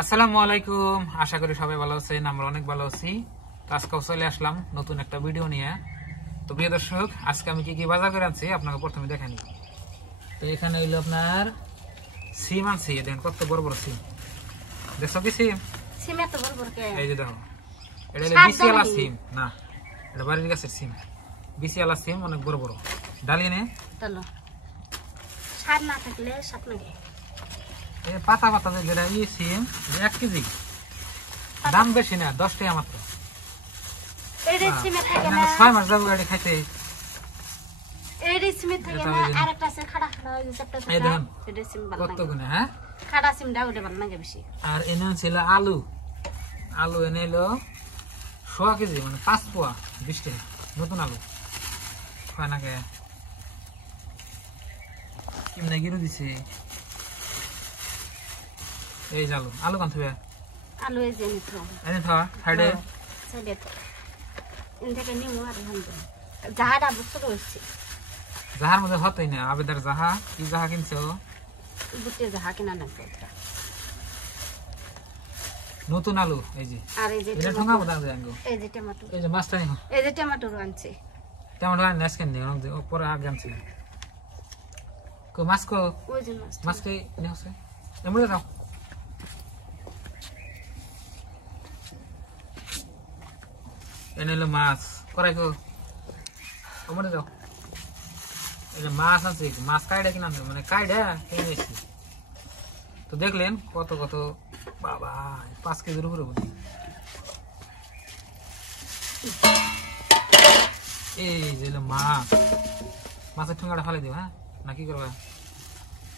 আসসালামু আলাইকুম, আশা করি সবাই ভালো আছেন। আমরা অনেক ভালো আছি। তো আজকে চলে আসলাম নতুন একটা ভিডিও নিয়ে। তো প্রিয় দর্শক, আজকে আমি কি কি বাজার করে আনছি আপনাকে প্রথমে দেখে নিই। তো এখানে হইলো আপনার সিম আনছি। দেখেন কত বড় বড় সিম, দেখছো কি সিম? সিম এত বড় বড় কে? এই যে দেখো, এটা হলো বিসিআলা সিম না, এটা বাড়ির গাছের সিম। বিসিআলা সিম অনেক বড় বড় ডালিয়ে নে। চলো, সার না থাকলে সাত লাগে। এই পাতা পাতা যেটা এই সিম 1 কেজি, দাম বেশি না, 10 টাকা মাত্র। এই সিমে থাকে না 6 মাস যাবো গাড়ি খাইতে। এই সিমে থাকে না আরেকটা আছে খাড়া খাড়া, ওই যে চ্যাপ্টা এই দেখুন এটা সিম ভালো কত লাগে। গুণে, হ্যাঁ খাড়া সিমটা ওটা ভালো লাগে বেশি। আর এনে ছিল আলু। আলু এনে এলো 100 কেজি, মানে 5 পোয়া 20 টাকা। নতুন আলু হয় নাকি কেমনে গিরু দিছে। এই যে আলু, আলু কান থুবে আলু এই যে নিতে হবে এনে থা সাইডে। সাইডে ইনটাকে নিমু আর হামদে জাহাটা বুঝতে হচ্ছে। জাহার মধ্যে হতই না আবেদার জাহা। কি জাহা কিনছো? বুটে জাহা কিনা না নতুন আলু। এই যে আর এই যে এটা ঠোঙা মতো আনছে আঙ্গো। এই যে টমেটো, এই যে মাছটা নিও, এই যে টমেটো আনছে। টমেটো আন নেস কেন নিও পরে আগে আনছি। কো মাছ কো? ওই যে মাছ মাছ কে নিও সে এমরে দাও। এনে হলো মাছ করাই কো এমরে দাও। এই যে মাছ আছে, মাছ কাইডা কিনা মানে কাইডা কিনে এসেছি। তো দেখলেন কত কত, বাবা 5 কেজির উপরে বুঝি। এই যে মাছ, মাছের ঠোঙাটা ফালে দিও, হ্যাঁ না কি করবা,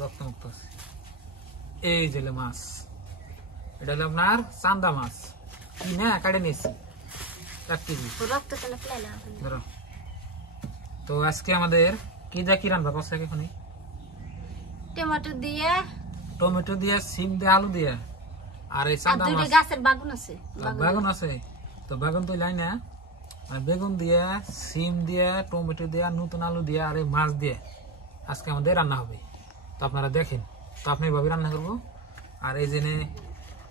রক্ত মুক্ত আছে। এই যে মাছ, এটা হলো আপনার চান্দা মাছ। কি না কাটে নিয়েছি 1 কেজি রক্ত তেলে ফেলা ধরো। তো আজকে আমাদের কি যা কি রান্না করছে এখন? টমেটো দিয়ে, টমেটো দিয়ে, সিম দিয়ে, আলু দিয়ে, আর এই চান্দা দুটো মাছ। গাছের বাগুন আছে, বেগুন আছে, তো বেগুন তো লাই না, বেগুন দিয়ে, সিম দিয়ে, টমেটো দিয়ে, নতুন আলু দিয়ে, আর এই মাছ দিয়ে আজকে আমাদের রান্না হবে। তো আপনারা দেখেন। তো আপনি এভাবে রান্না করবো। আর এই জেনে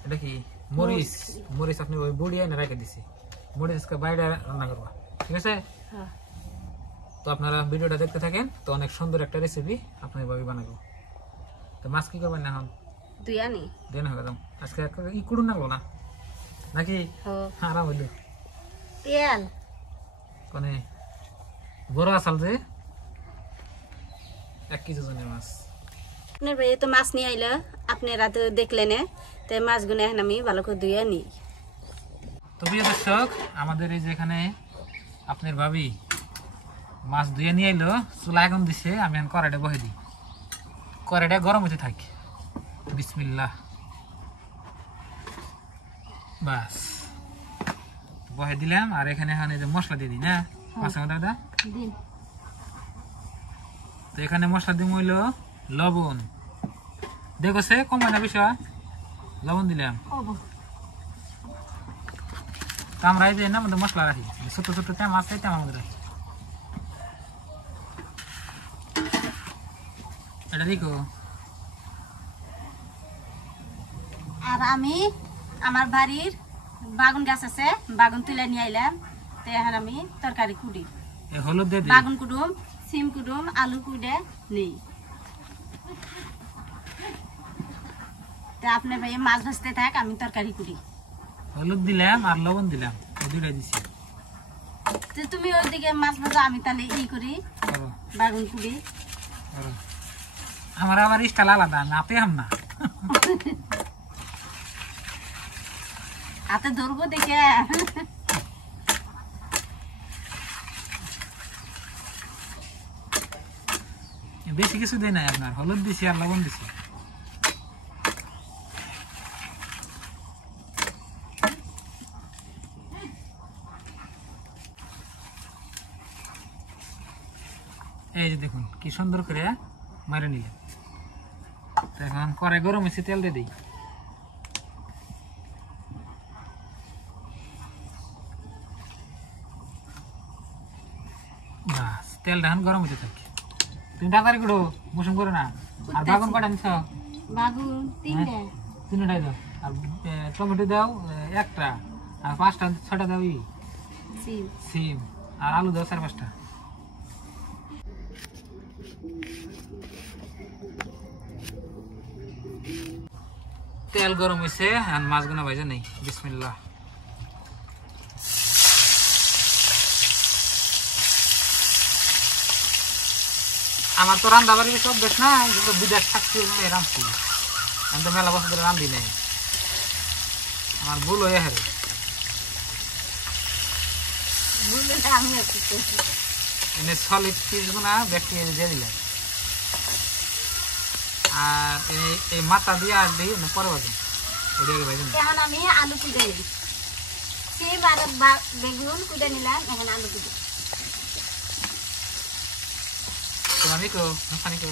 এটা কি মরিচ, মরিচ আপনি ওই বুড়িয়ে এনে রেখে দিছি। মরিচ আজকে বাইরে রান্না করবো, ঠিক আছে? তো আপনারা ভিডিওটা দেখতে থাকেন। তো অনেক সুন্দর একটা রেসিপি আপনি এভাবে বানাবো। তো মাছ কি করবেন এখন? দুই আনি দেন হবে দাম আজকে ই কুড়ুন নাগলো না নাকি? আরাম হইল। তেল মানে বড় আসাল যে 1 কেজি ওজনের মাছ। আপনার ভাই তো মাছ নিয়ে আইলো, আপনারা তো দেখলেন। তাই মাছগুলো এখন আমি ভালো করে ধুয়ে নিই। তো প্রিয় দর্শক, আমাদের এই যে এখানে আপনার ভাবি মাছ ধুয়ে নিয়ে এলো, চুলা এখন দিছে। আমি এখন কড়াইটা বহে দিই, কড়াইটা গরম হতে থাকি। বিসমিল্লাহ, বাস বহে দিলাম। আর এখানে এখন এই যে মশলা দিয়ে দিই না মাছের মধ্যে দাদা। তো এখানে মশলা দিব হইলো লবণ। দেখো সে কম হয় না বিষয়, লবণ দিলাম। তো আমরা এই যে না মধ্যে মশলা রাখি, ছোট ছোট চামচ আছে, চামচ মধ্যে রাখি। এটা দেখো। আর আমি আমার বাড়ির বাগুন গাছ আছে, বাগুন তুলে নিয়ে আইলাম। তো এখন আমি তরকারি কুটি, হলুদ দিয়ে দিই, বাগুন কুটুম, সিম কুটুম, আলু কুটে নেই। তো আপনি ভাই মাছ ভাজতে থাক, আমি তরকারি কুটি। হলুদ দিলাম আর লবণ দিলাম, এই দুইটা দিছি। তো তুমি ওইদিকে মাছ ভাজা, আমি তাহলে ই করি বাগুন কুটি। আমার আবার স্টাইল আলাদা, নাতে হাম না। হাতে ধরবো দেখে। বেশি কিছু দেয় নাই, আপনার হলুদ দিছি আর লবণ দিছি। এই যে দেখুন কি সুন্দর করে মারে নিলে। এখন কড়াই গরম হয়েছে, তেল দিয়ে দিই। বাস তেলটা এখন গরম হতে থাকে। তুমি তাড়াতাড়ি করো, মৌসুম করো না। আর বাগুন কটা নিছ? বাগুন তিনটে। তিনটাই দাও। আর টমেটো দাও একটা, আর 5টা 6টা দাও সিম, আর আলু দাও 4-5টা। তেল গরম হয়েছে, আর মাছগুলো ভাজা নেই। বিসমিল্লাহ। আমার তো রান্না বাড়ি বেশি অভ্যেস না, কিন্তু বিদেশ থাকছি রাঁধছি, আমি তো মেলা বছর ধরে রাঁধি নাই, আমার ভুল হয়ে হারে। এনে সলিড পিসগুলা ব্যক্তি দিয়ে দিলাম, আর এই মাথা দিয়ে আর দিই পরে বাজে ওদিকে ভাজেন। এখন আমি আলু কুটে নিই, সিম আর বেগুন কুটে নিলাম, এখন আলু কুটে। Kami ko, nakani ko.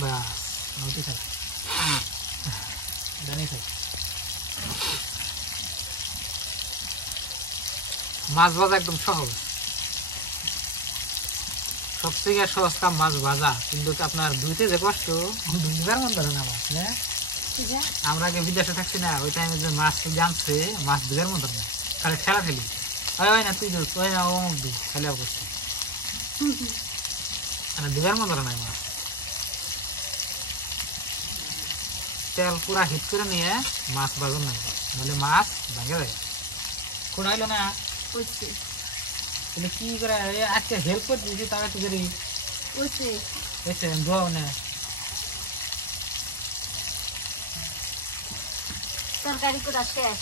Bas, nanti saya. Dan ini saya. মাছ ভাজা একদম সহজ, সবথেকে সহজ কাম মাছ ভাজা, কিন্তু আপনার ধুইতে যে কষ্ট, ধুইবার মন ধরে না মাছ। হ্যাঁ, আমরা আগে বিদেশে থাকছি না, ওই টাইমে যে মাছ জানছে, মাছ ধুইবার মন ধরে না, খালি ঠেলা ফেলি, ওই না তুই ধুস, ওই না অমুক ধুস, খালি অবস্থা মানে ধুইবার মন ধরে না মাছ। তেল পুরা হিট করে নিয়ে মাছ ভাজন নাই, নাহলে মাছ ভাঙে যায়। কোন হইলো না কি করে আজকে হেল্প করে দিয়েছি, তাহলে তুই ধোয়াও না। তরকারি পুরা শেষ,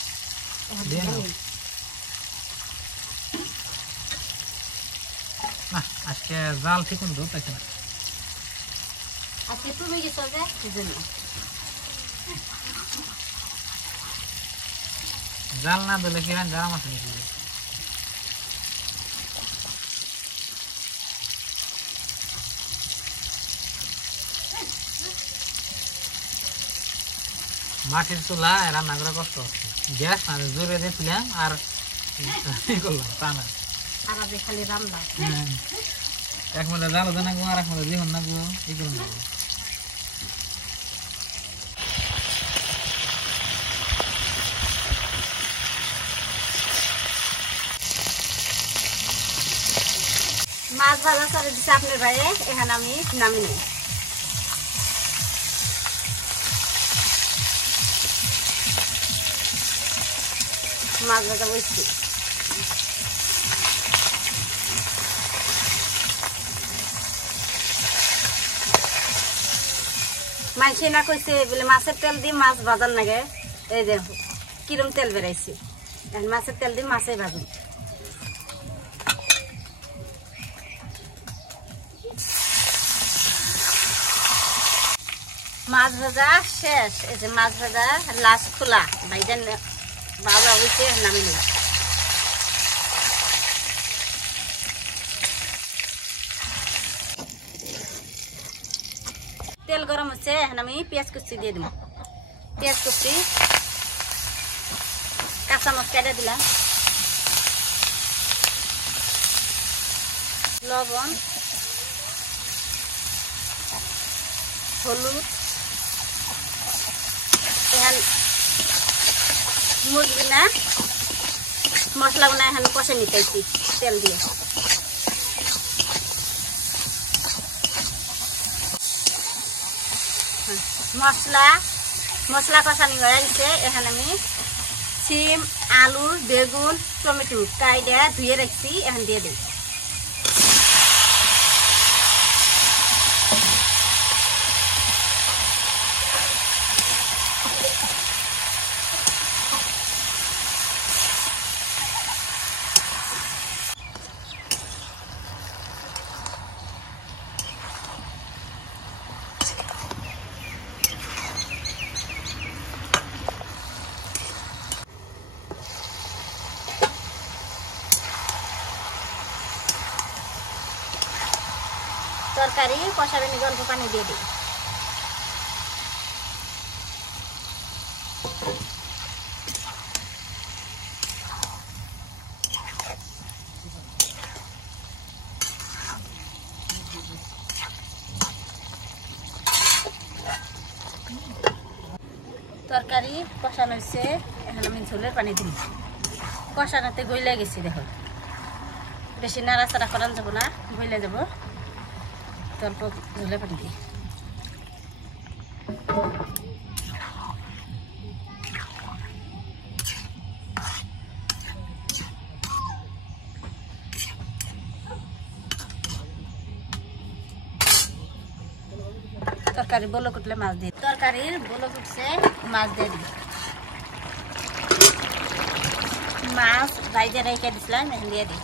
না আজকে জাল ঠিক মতো ধরতেছে না, আজকে তুমি গেছো যে সেজন্য। জাল না দিলে কি জাল মাছ নাকি? মাটির চুলা রান্না করা কষ্ট হচ্ছে, গ্যাস না জোরে দিয়েছিলাম আর করলাম তা না, খালি রান্না। এক মধ্যে জাল নাগবো, আর এক মধ্যে জীবন নাগবো, এই করে নাগবো। মাছ ভাজা করে দিচ্ছে আপনার ভাইয়ে, এখানে আমি নামি নেই। মাছ ভাজা বসছি, মাইসে না কইছে বলে মাছের তেল দিয়ে মাছ ভাজার নাগে, এই যে কিরম তেল বেড়াইছে, মাছের তেল দিয়ে মাছই ভাজুন। মাছ ভাজা শেষ, এই যে মাছ ভাজা লাস্ট খোলা ভাইজান ভাজা হয়েছে, নামি নেই। তেল গরম হচ্ছে, এখন আমি পেঁয়াজ কুচি দিয়ে দিব। পেঁয়াজ কুচি, কাঁচামরিচ কেটে দিলাম, লবণ, হলুদ, এখন মুরগিনা মশলাগুলো এখন কষে নিতেছি তেল দিয়ে। মশলা কষানি হয়ে গেছে, এখন আমি সিম, আলু, বেগুন, টমেটো কাইডা ধুয়ে রাখছি, এখন দিয়ে দিই। তরকারি কষাবেনি, অল্প পানি দিয়ে দিই। তরকারি কষানো হয়েছে, এখন আমি ঝোলের পানি দিই। কষানোতে গইলে গেছি, দেখো বেশি নাড়াচাড়া করান যাবো না, গইলে যাবো। অল্প ঝোলের পানি দিই। তরকারি বলক উঠলে মাছ দিই। তরকারির বলক উঠছে, মাছ দিয়ে দিই। মাছ ভাইজা রেখে দিছিলাম, এখন দিয়ে দিই।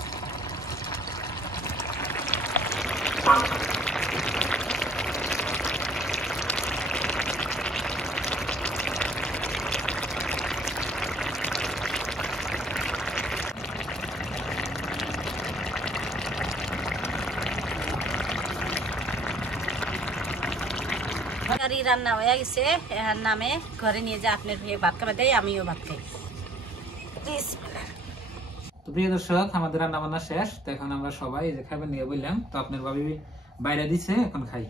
তরকারি রান্না হয়ে গেছে, এর নামে ঘরে নিয়ে যা আপনার ভাই ভাত খাবার দেয়, আমিও ভাত খাই। তো প্রিয় দর্শক, আমাদের রান্না বান্না শেষ। তো এখন আমরা সবাই যে খাবার নিয়ে বললাম, তো আপনার ভাবি বাইরে দিছে, এখন খাই।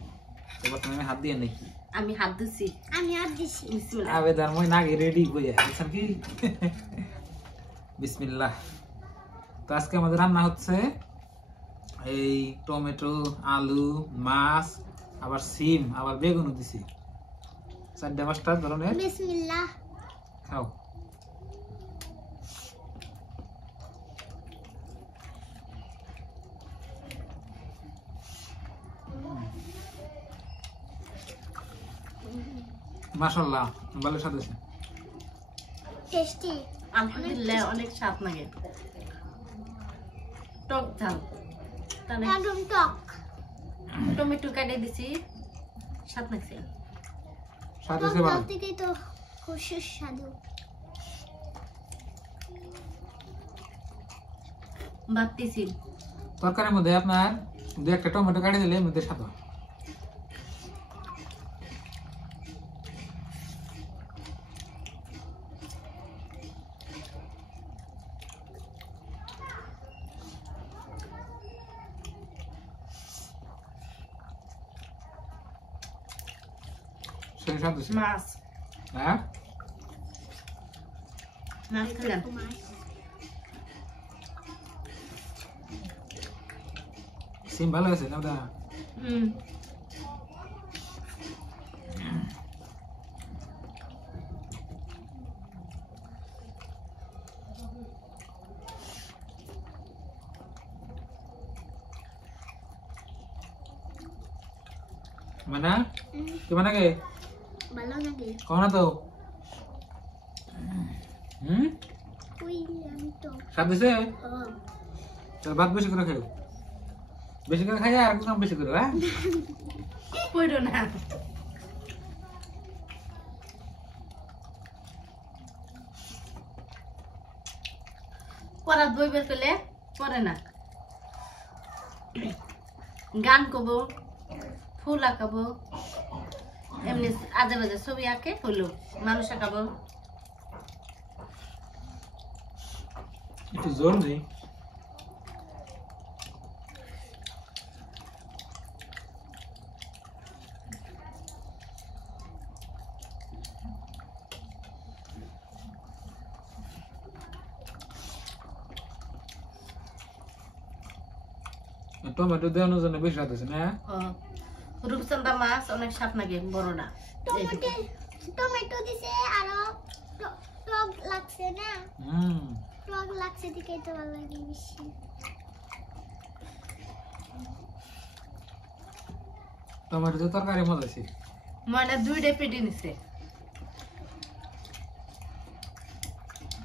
তো প্রথমে আমি হাত দিয়ে নেই। আমি হাত দিছি, আমি হাত দিছি। বিসমিল্লাহ। আবেদার মই নাগে রেডি কইয়া বুঝছেন কি? বিসমিল্লাহ। তো আজকে আমাদের রান্না হচ্ছে এই টমেটো, আলু, মাছ, আবার সিম, আবার বেগুনও দিছি। 4-5টা ধরনের। বিসমিল্লাহ। খাও। মাশাআল্লাহ, ভালো স্বাদ আছে। টেস্টি, আলহামদুলিল্লাহ, অনেক স্বাদ লাগে। টক ঝাল, একদম টক। টমেটো কেটে দিছি, স্বাদ লাগছে। স্বাদ আছে ভালো। থেকে তো খুব সুস্বাদু। বাটতেছি। তরকারির মধ্যে আপনার 2-1টা টমেটো কাটে দিলে মধ্যে স্বাদ হয়। মাছ, হ্যাঁ, মাছ খেলাম। সিম ভালো আছে না? mana gimana ke balon lagi kau tuh স্বাদ হয়েছে? তাহলে ভাত বেশি করে খাও, বেশি করে খাই আর একদম বেশি করে। হ্যাঁ, পড়ো না। পড়া বই বের করলে পড়ে না। গান করবো, ফুল আঁকাবো, এমনি আজে বাজে ছবি আঁকে, হলো মানুষ আঁকাবো। একটু জোর নেই। টমেটো দেওয়ানোর জন্য বেশি স্বাদ আছে না? রূপচন্দা মাছ অনেক স্বাদ লাগে, বড় না। টমেটো দিছে আরো টক লাগছে না? টক লাগছে দিকে তো ভালো লাগে বেশি। টমেটো দিয়ে তরকারি মজা আছে। ময়না 2টা পেটি নিছে,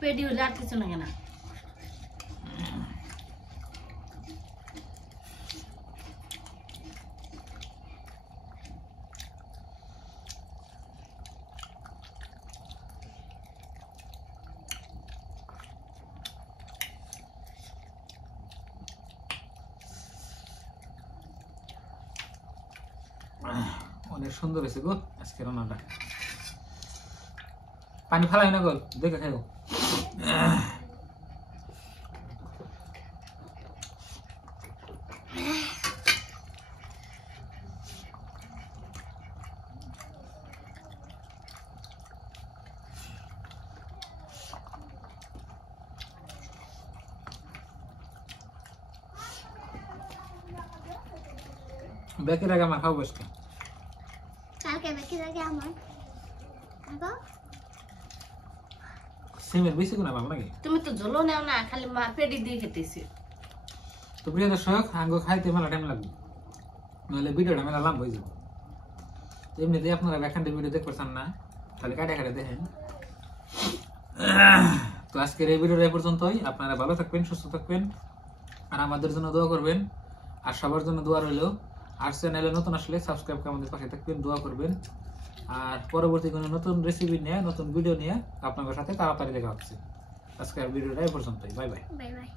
পেটি হলে আর কিছু লাগে না। অনেক সুন্দর হয়েছে গো আজকে রান্নাটা। পানি ফালাই না গল দেখে খাইও বেকির আগে আমার খাও বসকে কালকে বেশি লাগে আমার আবা সিমের বেশি কোনা বাবা নাকি তুমি তো ঝোলও নেও না, খালি মা পেডি দিয়ে খেতেছি। তো প্রিয় দর্শক আঙ্গ খাইতে মেলা টাইম লাগবে নইলে ভিডিওটা মেলা লাভ হয়ে যাবে এমনিতে আপনারা এখান থেকে ভিডিও দেখতে চান না তাহলে কাটে কাটে দেখেন তো আজকের এই ভিডিওটা এই পর্যন্তই আপনারা ভালো থাকবেন সুস্থ থাকবেন আর আমাদের জন্য দোয়া করবেন আর সবার জন্য দোয়া রইল আর চ্যানেলে নতুন আসলে সাবস্ক্রাইব করে আমাদের পাশে থাকবেন দোয়া করবেন আর পরবর্তী কোনো নতুন রেসিপি নিয়ে নতুন ভিডিও নিয়ে আপনাদের সাথে তাড়াতাড়ি দেখা হচ্ছে আজকের ভিডিওটা এই পর্যন্তই বাই বাই বাই বাই